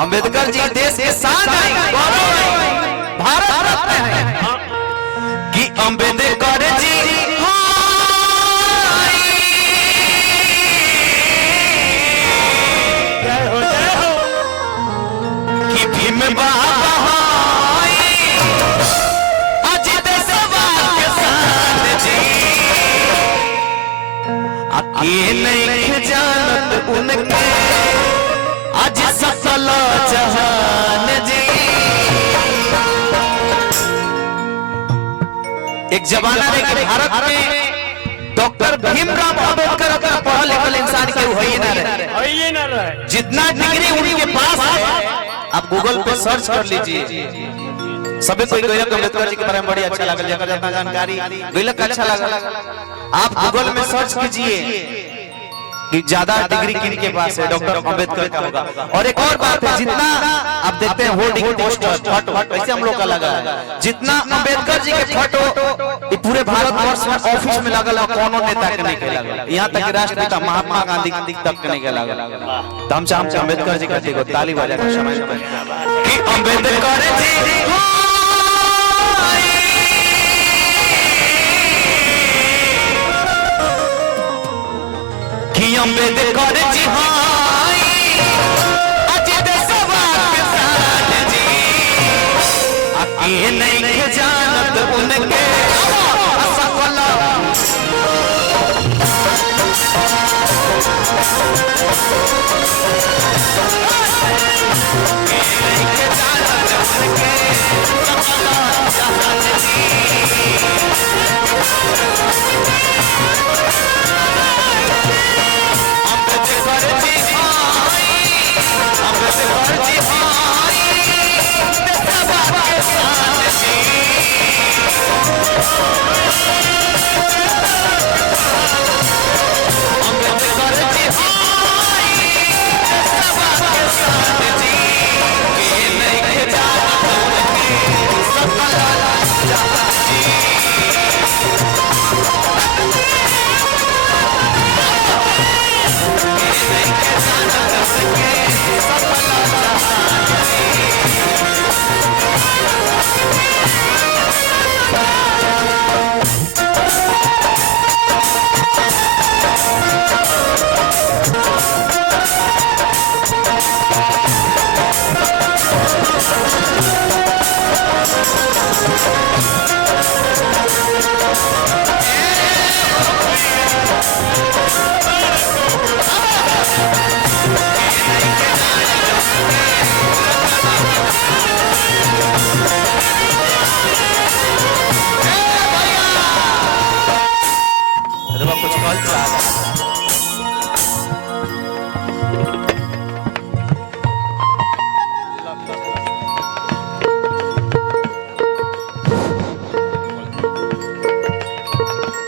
अंबेडकर जी देश के शान है, भारत रत्न है कि अंबेडकर जी कि भीम बाबा अजित सवाल के साथ जी अकेले नहीं जानत उनके आज सकल जहान जी। एक जमाना है कि भारत में डॉक्टर भीमराव अंबेडकर का पढ़ा लिखा इंसान के हुई ना रहे। जितना डिग्री उनके पास है आप गूगल पे सर्च कर लीजिए। सभी कोई अंबेडकर जी के बारे में बड़ी अच्छा लगा, जितना जानकारी बेलक अच्छा लगा। आप गूगल में सर्च कीजिए कि ज्यादा डिग्री किनके पास है, डॉक्टर अंबेडकर का होगा। और एक और बात है, जितना आप देखते हैं होर्डिंग पोस्टर फोटो वैसे हम लोग का लगा है, जितना अंबेडकर जी के फोटो पूरे भारतवर्ष में ऑफिस में लगा लगा कोनो नेता के नहीं के लगा, यहाँ तक कि राष्ट्रपिता महात्मा गांधी तक के नहीं के लगा। तो हम चाहते हैं अंबेडकर जी का देखो ताली बजा के समय कि अंबेडकर जी कि अंबेडकर जी अजित सवाल के साथ जी अकेले नहीं जानत उनके सकल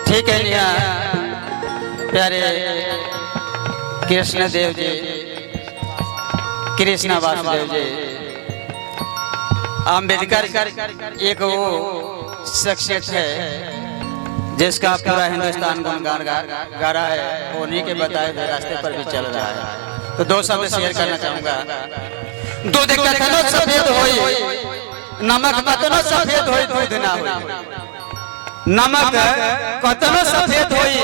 ठीक है निया प्यारे कृष्ण देव जी, कृष्ण वासुदेव जी, अंबेडकर एक वो शख्सियत है जिसका पूरा हिंदुस्तान गुणगान गा रहा है, उन्हीं के बताए हुए रास्ते पर भी चल रहा है। तो दो शब्द शेयर करना चाहूंगा। दूध कतनो सफेद होई नमक कतनो सफेद होई दूध ना होई, नमक कतनो सफेद होई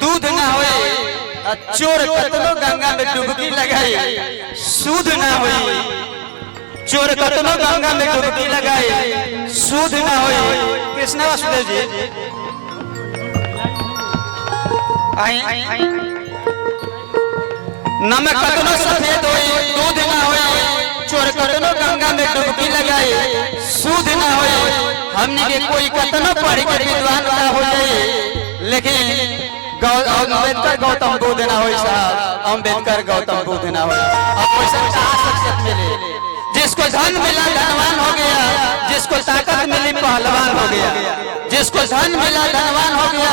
दूध ना होई, चोर कतनो गंगा में डुबकी लगाई सूद ना होई, चोर कतनो गंगा में डुबकी लगाई सूद ना होई। कृष्ण वासुदेव जी नमक कतनो सफेद होई दूध ना होई, चोर कतनो गंगा में डुबकी लगाई सूद ना होई। हमने के कोई कतनो पढ़ के विद्वान ना हो जाए, लेकिन अंबेडकर गौतम बुद्ध ना होई साहब, अंबेडकर गौतम बुद्ध ना होई। अब कोई शख्सियत मिले जिसको धन मिला धनवान हो गया, जिसको ताकत मिली पहलवान हो गया, जिसको धन मिला धनवान हो गया,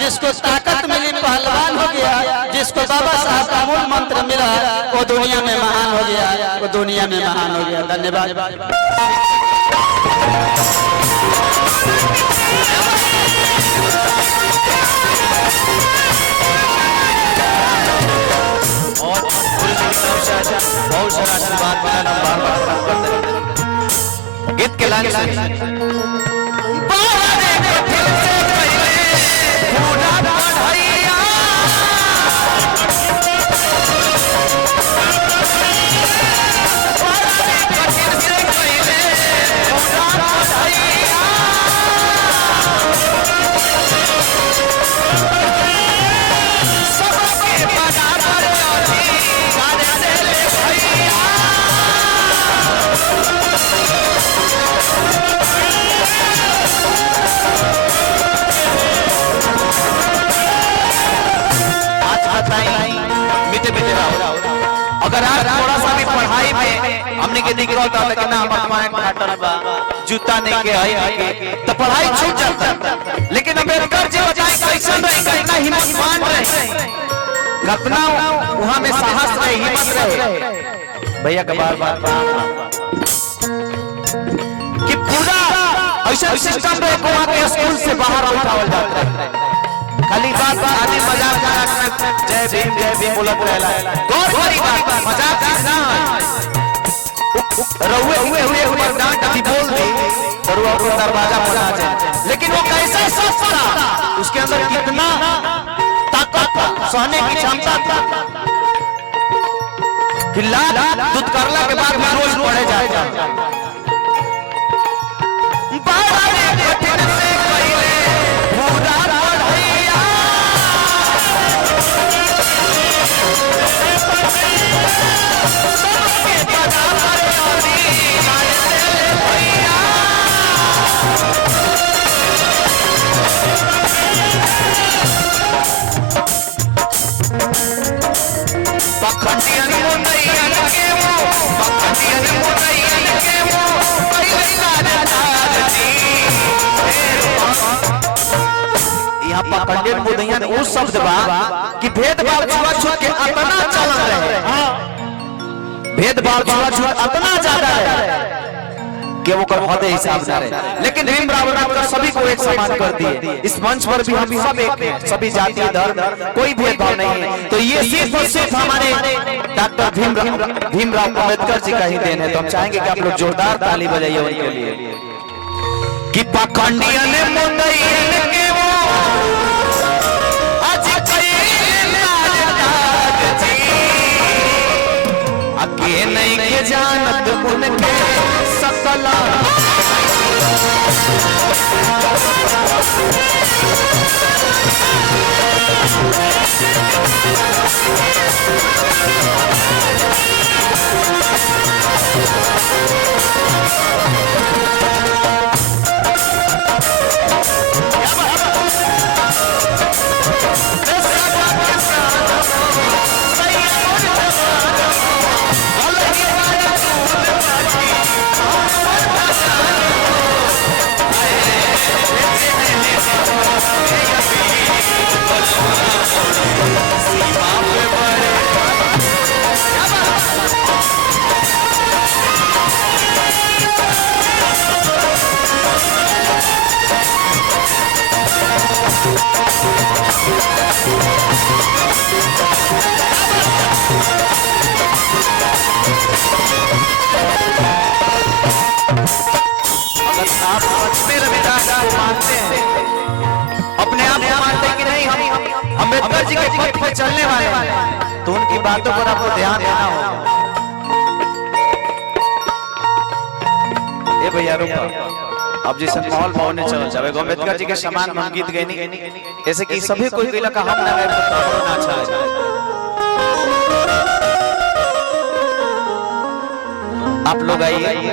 जिसको ताकत मिली पहलवान हो गया, जिसको बाबा साहब का मूल मंत्र मिला वो दुनिया में महान हो गया, वो दुनिया में महान हो गया। धन्यवाद। बहुत सारा आशीर्वाद मिला के लाइन अगर आज थोड़ा सा भी पढ़ाई में हमने के दिख रहा था लेकिन हमारे माइंड फाटल बा जूता नहीं के है तो पढ़ाई छूट जाता। लेकिन अम्बेडकर जी बताएं कैसे रहे, कितना हिम्मतवान रहे, कितना वहां में साहस रहे, हिम्मत रहे। भैया का बार-बार कि पूरा ऐसा सिस्टम रहे को वहां के स्कूल से बाहर उठावल जाता है। खाली बात आदमी मजाक में जय भीम बोलत रहेला, गौर करी बात मजाक ना रहुए हुए ऊपर डांट दी बोल दी तरुआ को दरवाजा बना जाए। लेकिन वो कैसे सोच था, उसके अंदर कितना ताकत था, सहने की क्षमता था कि लात दूध करला के बाद भी रोज पढ़े जाएगा। पंडित मुदैया ने उस शब्द बा कि भेदभाव छुआछूत के अतना चलन रहे, भेदभाव छुआछूत अतना ज्यादा रहे कि वो कर हद हिसाब ना रहे। लेकिन भीमराव अम्बेडकर सभी को एक समान कर दिए। इस मंच पर भी हम सब एक हैं, सभी जाति धर्म कोई भेदभाव नहीं है। तो ये सिर्फ और सिर्फ हमारे डॉक्टर भीमराव अम्बेडकर जी का ही देन है। तो हम चाहेंगे कि आप लोग जोरदार ताली बजाइए उनके लिए कि पाखंडियन ने मुंडैयन के वो अके नहीं के जानत उनके सकला अम्बेडकर जी के पथ पे चलने वाले हैं तो उनकी बातों पर आपको ध्यान देना होगा। ए भैया रुको, अब जैसे माहौल भावने चल जावे अम्बेडकर जी के समान हम गीत गए ऐसे कि सभी कोई कोई लगा हम ना ना अच्छा आप लोग आइए।